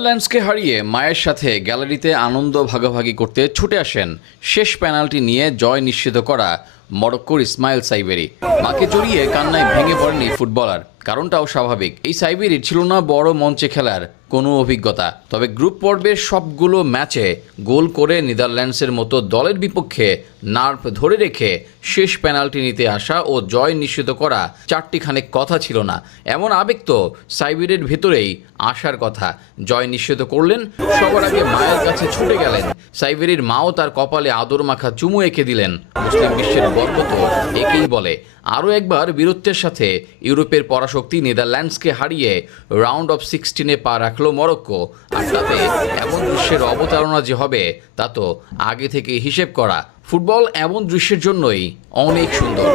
নেদারল্যান্ডসকে হারিয়ে মায়ের সাথে গ্যালারিতে আনন্দ ভাগাভাগি করতে ছুটে আসেন শেষ পেনাল্টি নিয়ে জয় নিশ্চিত করা মরক্কোর ইসমাইল সাইবেরি। মাকে জড়িয়ে কান্নায় ভেঙে পড়েনি ফুটবলার, কারণটাও স্বাভাবিক। এই সাইবেরির ছিল না বড় মঞ্চে খেলার কোনো অভিজ্ঞতা, তবে গ্রুপ পর্বের সবগুলো ম্যাচে গোল করে নেদারল্যান্ডসের মতো দলের বিপক্ষে নার্ভ ধরে রেখে শেষ পেনাল্টি নিতে আসা ও জয় নিশ্চিত করা চারটিখানেক কথা ছিল না। এমন আবেগ তো সাইবেরির ভেতরেই আসার কথা। জয় নিশ্চিত করলেন, সবার আগে মায়ের কাছে ছুটে গেলেন। সাইবেরির মাও তার কপালে আদর মাখা চুমু এঁকে দিলেন। মুসলিম বিশ্বের গর্ব তো একেই বলে। আরও একবার বীরত্বের সাথে ইউরোপের পরাশক্তি নেদারল্যান্ডসকে হারিয়ে রাউন্ড অফ 16-এ পা রাখল মরক্কো। আর তাতে এমন দৃশ্যের অবতারণা যে হবে তা তো আগে থেকে হিসেব করা। ফুটবল এমন দৃশ্যের জন্যই অনেক সুন্দর।